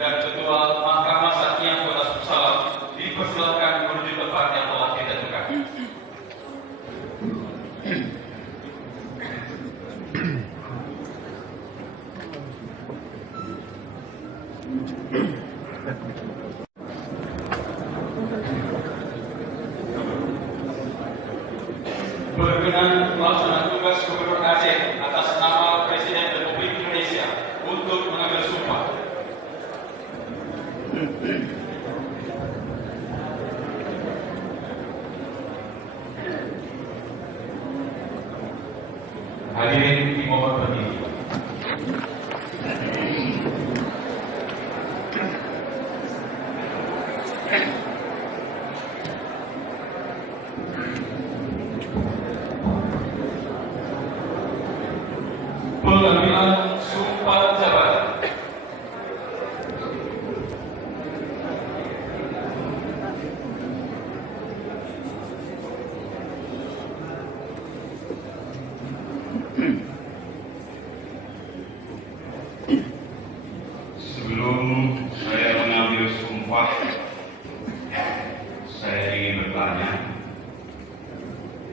dan Ketua Mahkamah Satya Kota Sumsel dipersilakan menuju tempat yang telah ditentukan. Berkenan pelaksana tugas Gubernur Aceh atas nama Presiden Republik Indonesia untuk mengambil sumpah. Hadirin dimohon berdiri. Pengambilan sumpah jabatan. Sebelum saya mengambil sumpah, saya ingin bertanya,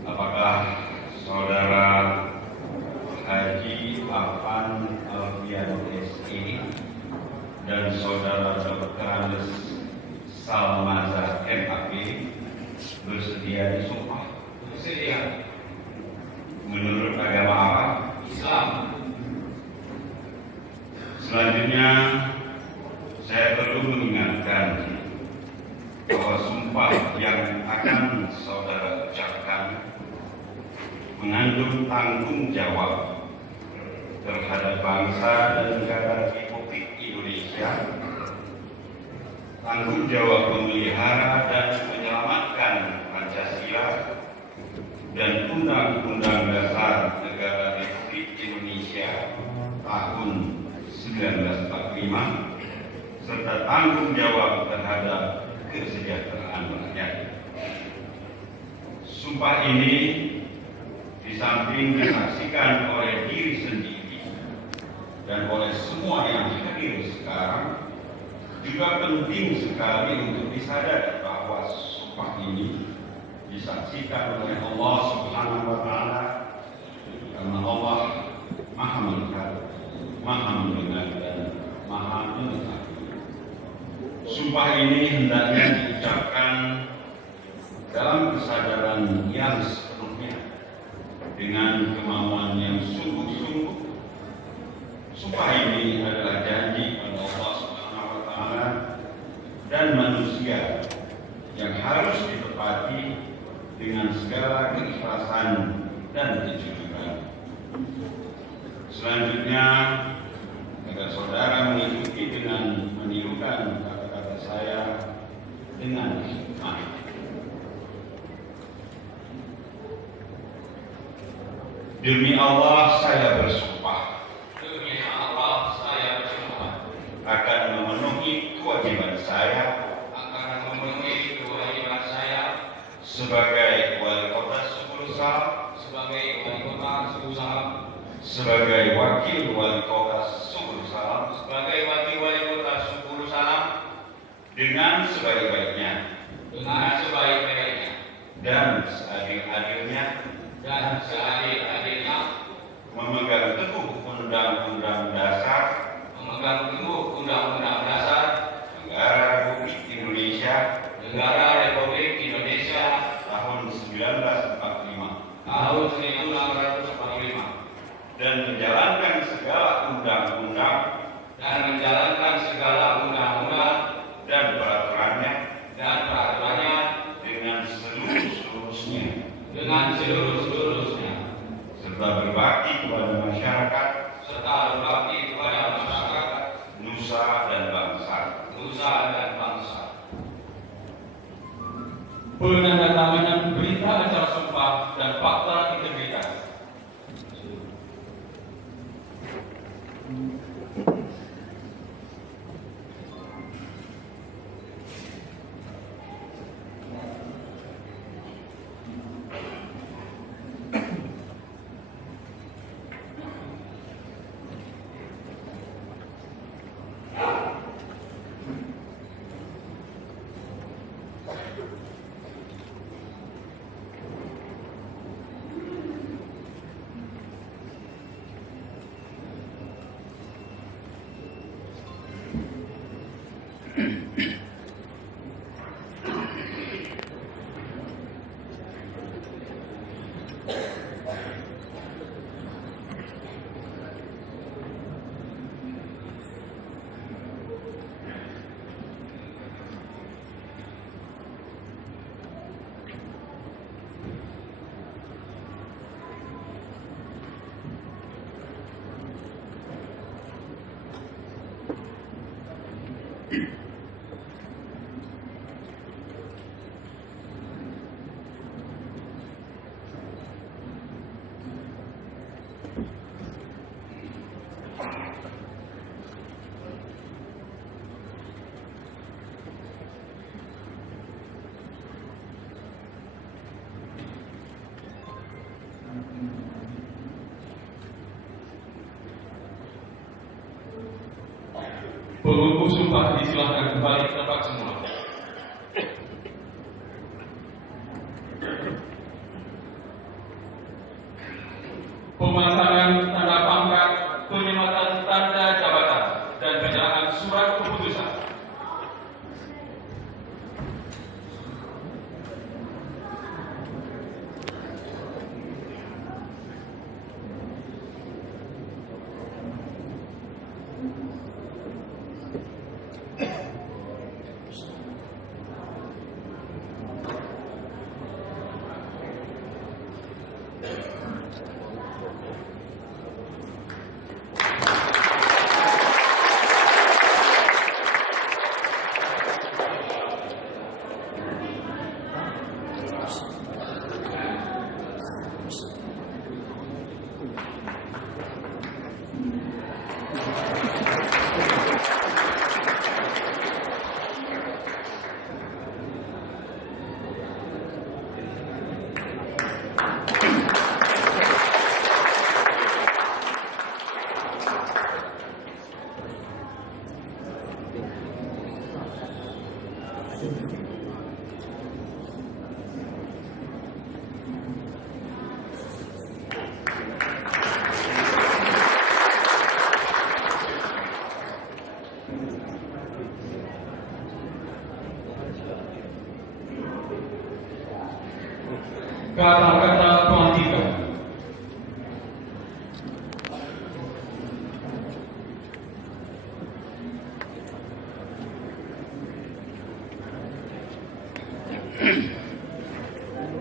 apakah saudara Haji Afan Alfiano SE dan saudara Dr. Andes Salmaza MAP bersedia disumpah? Bersedia. Menurut agama apa? Islam. Selanjutnya, saya perlu mengingatkan bahwa sumpah yang akan saudara ucapkan mengandung tanggung jawab terhadap bangsa dan negara Republik Indonesia, tanggung jawab memelihara dan menyelamatkan Pancasila dan Undang-Undang Dasar Negara Republik Indonesia tahun 1945, serta tanggung jawab terhadap kesejahteraan rakyat. Sumpah ini di samping disaksikan oleh diri sendiri dan oleh semua yang hadir sekarang, juga penting sekali untuk disadari bahwa sumpah ini disaksikan oleh Allah Subhanahu wa Ta'ala, karena Allah Maha melihat, Maha mendengar, dan Maha mengetahui. Sumpah ini hendaknya diucapkan dalam kesadaran yang sepenuhnya, dengan kemauan yang sungguh-sungguh. Sumpah ini adalah janji pada Allah Subhanahu wa Ta'ala dan manusia yang harus ditepati dengan segala keikhlasan dan kejujuran. Selanjutnya, agar saudara mengikuti dengan menirukan kata-kata saya dengan hikmah. Demi Allah saya bersumpah. Demi Allah saya bersumpah. Akan memenuhi kewajiban saya. Akan memenuhi kewajiban saya. Sebagai wali kota Subul Salam. Sebagai wali kota Subul Salam. Sebagai wakil wali kota Subul Salam. Sebagai wakil wali kota Subul Salam. Dengan sebaik-baiknya. Dengan sebaik-baiknya. Dan seadil-adilnya. Dan seadil-adilnya memegang teguh Undang-Undang Dasar, memegang teguh Undang-Undang Dasar Negara Republik Indonesia, Negara Republik Indonesia tahun 1945, tahun 1945, dan menjalankan segala undang-undang dan peraturannya dengan seluruh-seluruhnya, serta berbakti kepada masyarakat, nusa dan bangsa. Penandatanganan berita acara sumpah dan fakta integritas. Pengukuh sumpah disilahkan kembali ke tempat semula. Pemasangan tanda pangkat, penyematan tanda jabatan, dan penyerahan surat keputusan. Kata-kata pelantikan.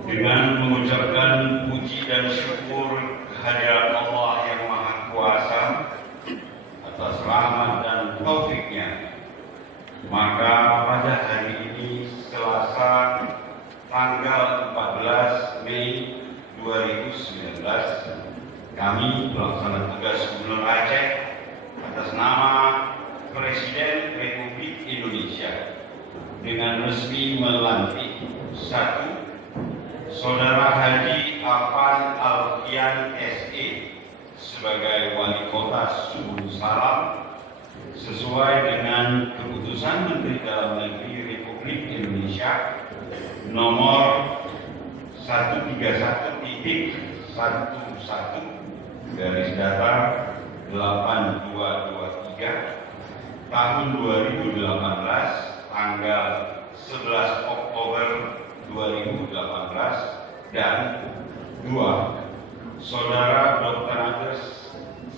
Dengan mengucapkan puji dan syukur kehadirat Allah yang Maha Kuasa atas rahmat dan taufiknya, maka pada hari ini Selasa tanggal 14 Mei 2019 kami pelaksana tugas Gubernur Aceh atas nama Presiden Republik Indonesia dengan resmi melantik 1. Saudara Haji Afan Alfian SE sebagai Wali Kota Subul Salam sesuai dengan Keputusan Menteri Dalam Negeri Republik Indonesia nomor 131.11 garis datar 8223 tahun 2018 tanggal 11 Oktober 2018 dan 2. Saudara Dr. Andes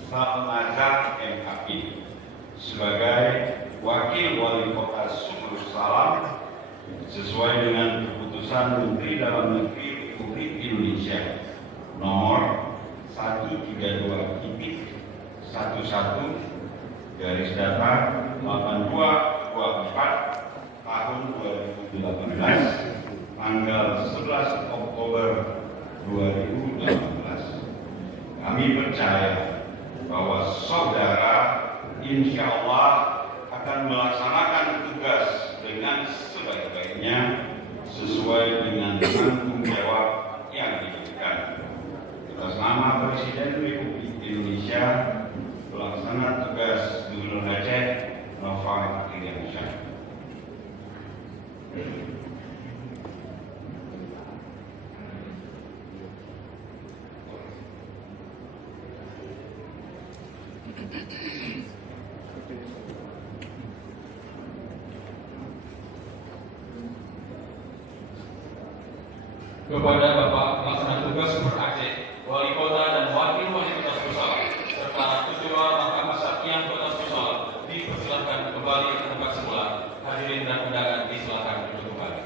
Salnazar MHI sebagai Wakil Wali Kota Subul Salam sesuai dengan Keputusan Menteri Dalam Negeri Republik Indonesia nomor 132.11 garis datar 8224 tahun 2018 tanggal 11 Oktober 2018. Kami percaya bahwa saudara insya Allah akan melaksanakan tugas dengan sebaik-baiknya sesuai dengan tanggung jawab yang diberikan. Atas nama Presiden Republik Indonesia, pelaksana tugas Gubernur Aceh Nova Iriansyah. Kepada Bapak Pelaksana Tugas Gubernur Aceh, Wali Kota dan Wakil Wali Kota Subul Salam, serta Ketua Mahkamah Syariah Kota Subul Salam, dipersilakan kembali ke tempat semula. Hadirin dan undangan disilakan duduk kembali.